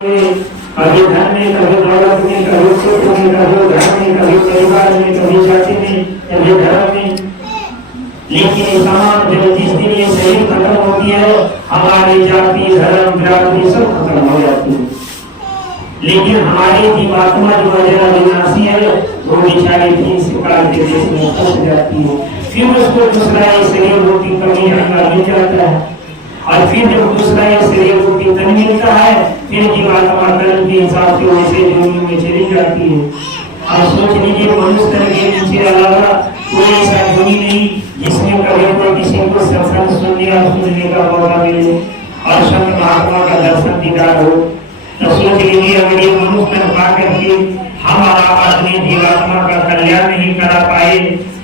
कभी धन में, कभी दौलत में, कभी सुख में, कभी घर में, कभी परिवार में, कभी जाति में, कभी धर्म में। लेकिन तमाम जब जिस दिन ये शरीर खत्म होती है, हमारी जाति धर्म बिरादरी सब खत्म हो जाती है। लेकिन हमारी जीवात्मा जो वजह विनाशी है, वो बेचारी भी काल के देश में फंस जाती है। फिर उसको दूसरा शरीर रूपी कमी मिल जाता है, और फिर जब दूसरा शरीर रूपी तन मिलता है, फिर जीवात्मा कर्म के हिसाब से वैसे योनि में चली जाती है। अब सोच लीजिए, मनुष्य तन के नीचे अलावा कोई ऐसा योनि नहीं जिसमें कभी कोई किसी को सत्संग सुनने का मौका मिले और संत महात्मा का दर्शन दीदार हो। तो सोच लीजिए, अगर ये मनुष्य तन पा करके हम अपने जीवात्मा का कल्याण नहीं करा पाए,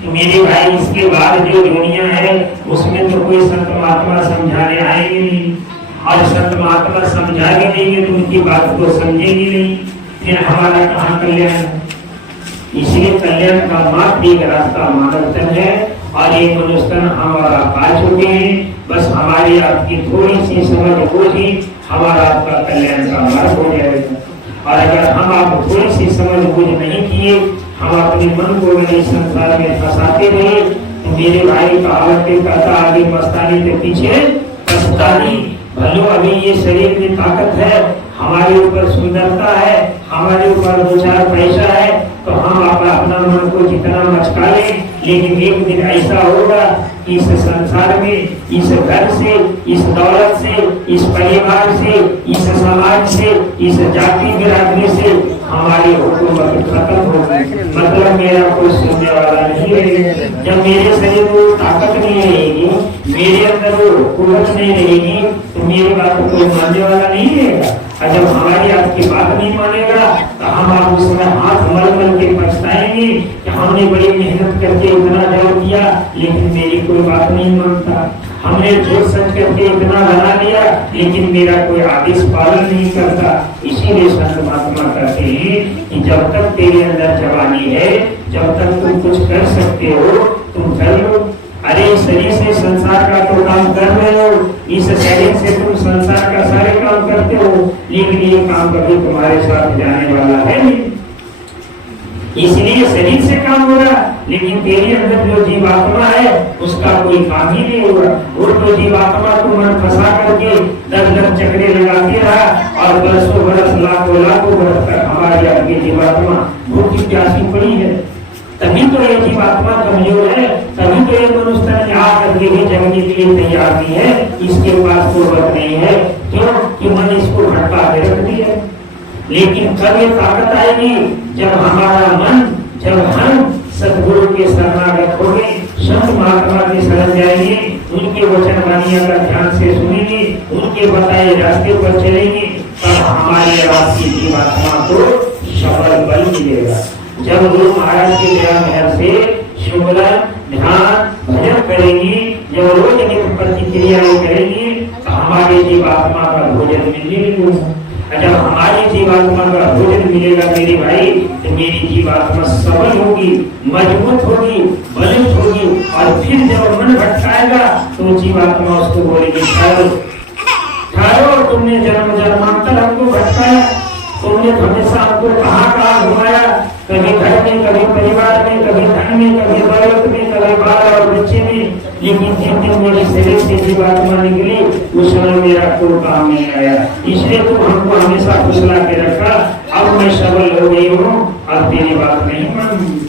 तो मेरे भाई इसके बाद जो दुनिया है उसमें तो कोई संत महात्मा समझाने आएंगे नहीं, और संत महात्मा समझाएंगे नहीं तो उनकी बात को समझेंगे नहीं, फिर हमारा कहाँ कल्याण है। इसलिए कल्याण का मात्र एक रास्ता मानव तन है, और एक मनुष्य तन हमारा पा चुके हैं। बस हमारी आपकी थोड़ी सी समझ होगी, हमारा आपका कल्याण का मार्ग हो जाएगा। और अगर हम आप थोड़ी सी समझ बुझ नहीं किए, हम अपने मन को मेरे संसार में फंसाते रहे, तो मेरे भाई कहावत कहता आगे पछताने के पीछे पछतानी। भलो अभी ये शरीर में ताकत है, हमारे ऊपर सुंदरता है, हमारे ऊपर दो चार पैसा है, तो हम अपना मन को जितना मचका लें, लेकिन एक दिन ऐसा होगा कि इस संसार में, इस घर से, इस दौलत से, इस परिवार से, इस समाज से, इस जाति बिरादरी से हमारी हुकूमत खत्म होगी। मतलब मेरा कोई सुनने वाला नहीं रहेगा। जब मेरे शरीर में ताकत नहीं रहेगी, मेरे अंदर वो हुकूमत नहीं रहेगी, तो मेरी बात को कोई मानने वाला नहीं रहेगा। और जब हमारी आपकी बात नहीं मानेगा, तो हम आप उसमें हाथ मल मल के पछताएंगे कि हमने बड़ी मेहनत करके इतना जल किया, लेकिन मेरी कोई बात नहीं मानता। हमने झूठ सच करके इतना बना लिया, लेकिन मेरा कोई आदेश पालन नहीं करता। इसीलिए संत महात्मा कहते हैं कि जब तक तेरे अंदर जवानी है, जब तक तुम कुछ कर सकते हो तुम कर लो। अरे शरीर से संसार का तो काम कर रहे हो, इस शरीर से तुम संसार का सारे काम करते हो, लेकिन ये काम कभी तुम्हारे साथ जाने वाला है नहीं। इसलिए शरीर से काम हो रहा, लेकिन तेरे अंदर जो जीवात्मा है उसका कोई काम ही नहीं होगा। वो तो जीवात्मा को मन फंसा करके 10 चक्रे लगाते रहा, और बरसों बरस लाखों बरस तक हमारी आपकी जीवात्मा भूखी प्यासी पड़ी है। तभी तो ये जीवात्मा कमजोर है, तभी तो ये मनुष्य आकर के भी जगने के लिए तैयार नहीं है। इसके पास कुर्बत नहीं है, क्यों कि मन इसको भटका के रख दिया। लेकिन कब ये ताकत आएगी? जब हमारा मन, जब हम सतगुरु के शरणागत होंगे, संत महात्मा के शरण जाएंगे, उनके वचन वाणियों का ध्यान से सुनेंगे, उनके बताए रास्ते पर चलेंगे, तब हमारे आपकी जीवात्मा को सबल बल मिलेगा। जब गुरु महाराज के दया मेहर से शिवलन ध्यान भजन करेंगी, जब रोज की प्रतिक्रियाएं करेंगी, तो हमारे जीवात्मा का भोजन मिलेगा। जब हमारी जीवात्मा का भोजन मिलेगा मेरे भाई, तो मेरी जीवात्मा सबल होगी, मजबूत होगी, बलिष्ठ होगी। और फिर जब मन भटकाएगा तो जीवात्मा उसको बोलेगी, ठहरो, तुमने जन्म जन्मांतर हमको भटकाया, तुमने हमेशा हमको कहाँ घुमाया, कभी घर में, कभी परिवार में, कभी धन में, कभी दौलत में, कभी बाल और बच्चे में, लेकिन जिन दिन मेरे शरीर से जीवात्मा निकली उस समय मेरा कोई काम नहीं आया। इसलिए तुम हमको हमेशा फुसला के रखा। अब मैं सबल हो गई हूँ, अब तेरी बात नहीं मानूंगी।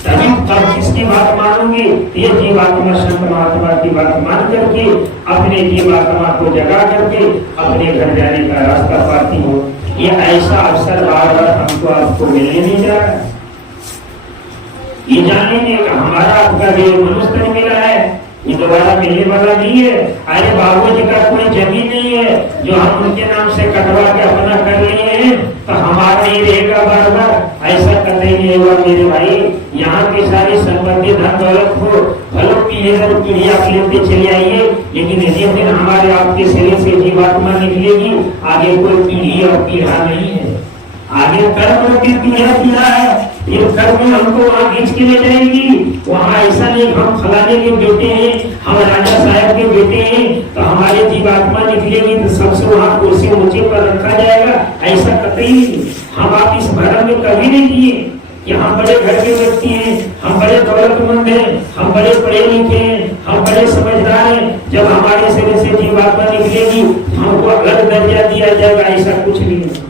तभी तब किसकी बात मानूंगी? ये जीवात्मा संत महात्मा की बात मान करके अपने जीवात्मा को जगा करके अपने घर जाने का रास्ता पाती हो। ये ऐसा अवसर बार बार हमको आपको मिलने नहीं जा रहा। ये जानेंगे कि हमारा आपका जो मनुष्य मिला है ये दोबारा मिलने वाला नहीं है। अरे बाबू जी का कोई जमीन नहीं है जो हम उनके नाम से कटवा के अपना कर लिए हैं, तो हमारा ही रहेगा बार बार। ऐसा कतई नहीं होगा मेरे भाई। यहाँ की सारी संपत्ति धन दौलत हो भलो पीढ़ी आप लेते चले आइए, लेकिन जिस दिन हमारे आपके शरीर से जीवात्मा निकलेगी, आगे कोई पीढ़ी और पीढ़ा नहीं है। आगे कर्म की पीढ़ा है, फिर घर में हमको वहाँ खींच के ले जाएंगी। वहाँ ऐसा नहीं हम फलाने के बेटे हैं, हम राजा साहब के बेटे हैं, तो हमारे जीवात्मा निकलेगी तो सबसे वहाँ कुर्सी ऊंचे पर रखा जाएगा, ऐसा कतई नहीं। हम आप इस भरम में कभी नहीं किए कि हम बड़े घर के व्यक्ति हैं, हम बड़े दौलतमंद हैं, हम बड़े पढ़े लिखे हैं, हम बड़े समझदार हैं। जब हमारे शरीर से जीवात्मा निकलेगी हमको अलग दर्जा दिया जाएगा, ऐसा कुछ नहीं है।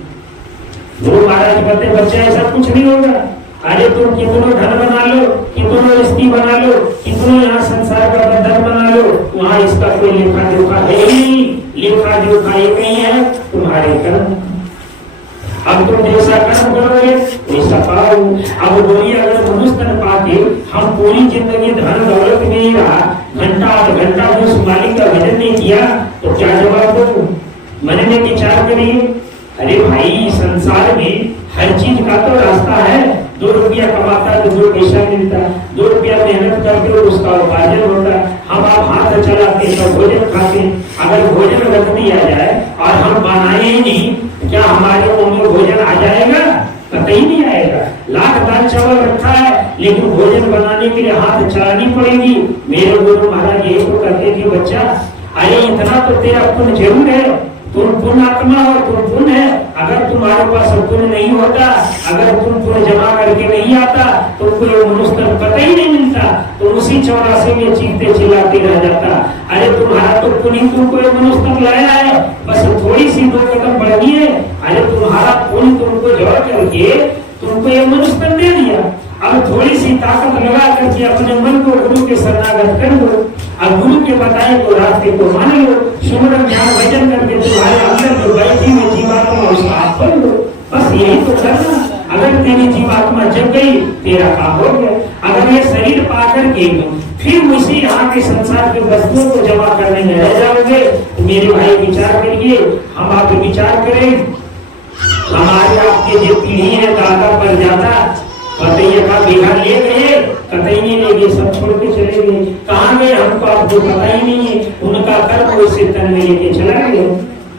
गुरु महाराज कहते बच्चा ऐसा कुछ नहीं होगा। अरे तुम कितनों धन बना लो, कितनों स्त्री बना लो, कितनों यहाँ संसार का बंधन बना लो, वहाँ इसका कोई लेखा जोखा है ही नहीं। लेखा जोखा एक नहीं है, तुम्हारे कर्म। अब तुम जैसा कर्म करोगे वैसा पाओ। अब बोलिए अगर मनुष्य पाके हम पूरी जिंदगी धन दौलत में ही रहा, घंटा आध घंटा उस मालिक का भजन नहीं किया तो क्या जवाब दो? मन में विचार करिए। अरे भाई संसार में हर चीज का तो रास्ता है। 2 रुपया कमाता है तो 2 पैसा मिलता, 2 रुपया मेहनत करके उसका उपार्जन होता। हम आप हाथ चलाते तो भोजन खाते। अगर भोजन रख दिया जाए और हम बनाए ही नहीं, क्या हमारे मुंह में भोजन आ जाएगा? कतई नहीं आएगा। लाख दाल चावल रखा है लेकिन भोजन बनाने के लिए हाथ चलानी पड़ेगी। मेरे गुरु महाराज यही तो कहते कि बच्चा अरे इतना तो तेरा पुण्य जरूर है, तुम पुण्य आत्मा हो, तुम पुण्य है। अगर तुम्हारे पास पुण्य नहीं होता, अगर तुम पुण्य जमा करके नहीं आता तो कोई मनुष्य पता ही नहीं मिलता, तो उसी 84 में चीखते चिल्लाते रह जाता। अरे तुम्हारा तो पुण्य तुमको मनुष्य लाया है, बस थोड़ी सी 2 कदम बढ़ी है। अरे तुम्हारा पुण्य तुमको जोड़ करके तुमको ये मनुष्य दे दिया। अब थोड़ी सी ताकत लगा करके अपने मन को गुरु के शरणागत कर लो। अब गुरु के बताए तो रास्ते को मान लो, सुमरन ध्यान भजन करके तुम्हारे अंदर जो बैठी हुई जीवात्मा उसका आप कर लो। बस यही तो करना। अगर तेरी जीवात्मा जग गई तेरा काम हो गया। अगर ये शरीर पा करके फिर उसी यहाँ के संसार के वस्तुओं को जमा करने में रह जाओगे तो मेरे भाई विचार करिए। हम आप विचार करें, हमारे आपके जो पीढ़ी है दादा पर जाता बताइए का बिहार ले गए, कतई नहीं ले गए, सब छोड़ के चले गए। कहाँ गए हमको आपको पता ही नहीं है। उनका कर्म उसे तन में लेके चला गया।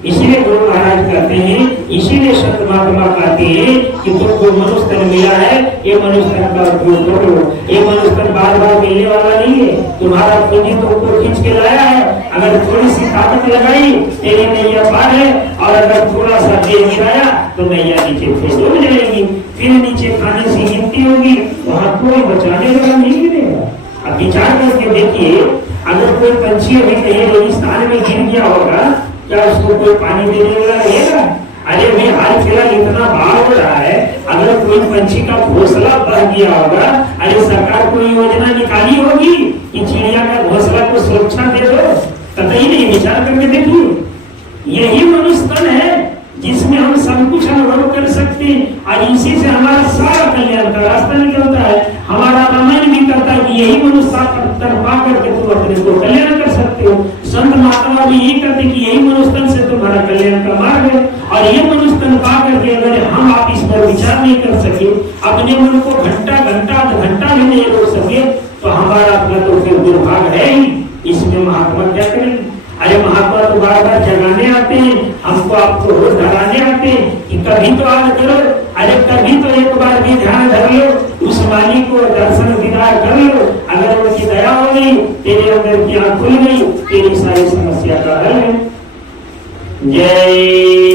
इसीलिए गुरु महाराज कहते हैं, इसीलिए संत महात्मा कहते हैं कि तुमको मनुष्य तन मिला है, ये मनुष्य तन का उपयोग करो। ये मनुष्य तन बार बार मिलने वाला नहीं है। तुम्हारा पूंजी तुमको खींच के लाया है। अगर थोड़ी सी ताकत लगाई तेरी नैया पार है, और अगर थोड़ा सा देर गिराया तो नैया नीचे फेंक हो जाएगी। फिर नीचे खाने से गिनती होगी, वहाँ कोई बचाने वाला नहीं मिलेगा। अब विचार करके देखिए, अगर कोई पंछी अभी कहीं रेगिस्तान में गिर गया होगा, क्या उसको कोई पानी देने वाला रहेगा? अरे भाई हाल फिलहाल इतना बाढ़ हो रहा है, अगर कोई पंछी का घोंसला बह गया होगा, अरे सरकार कोई योजना निकाली होगी कि चिड़िया का घोंसला को सुरक्षा दे दो? कतई नहीं। विचार करके देखिए, यही मनुष्य तन है जिसमें हम सब कुछ अनुभव कर सकते हैं, और इसी से हमारा सारा कल्याण का रास्ता निकलता है। हमारा रामायण भी कहता है कि यही मनुष्य पा करके तुम अपने को कल्याण कर सकते हो। संत महात्मा भी यही कहते कि यही मनुष्य से तुम्हारा कल्याण का मार्ग है। और ये मनुष्य पा करके अगर हम आप इस पर विचार नहीं कर सके, अपने मन को घंटा घंटा भी नहीं रोक सके, तो हमारा अपना तो फिर दुर्भाग है ही। इसमें महात्मा क्या करेंगे? अरे महात्मा तो बार बार जगाने आते हैं, हमको आपको रोज धराने आते हैं कि कभी तो आज करो। अरे कभी तो एक बार भी ध्यान धर लो, उस मालिक को दर्शन दीदार कर लो। अगर उनकी दया हो गई, तेरे अंदर की आँख खुल गई, तेरी सारी समस्या का हल है। जय